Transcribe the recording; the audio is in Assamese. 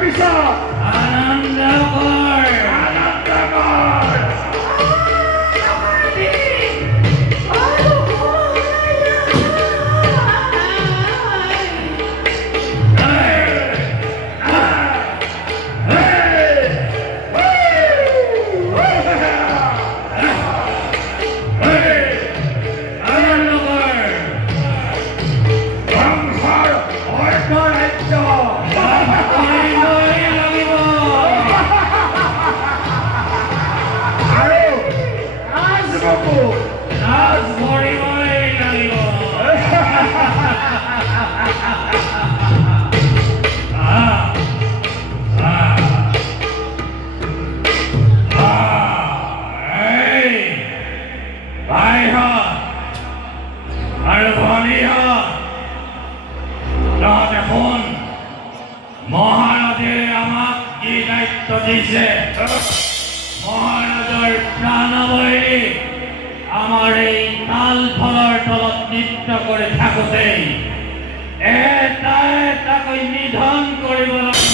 পিছত আনন্দ কৰ আনন্দ কৰ মহাৰাজে আমাক কি দায়িত্ব দিছে মহাৰাজৰ প্ৰাণবলী আমাৰ এই তাল ফলৰ তলত নৃত্য কৰি থাকোঁতেই এটা এটাকৈ নিধন কৰিব লাগিব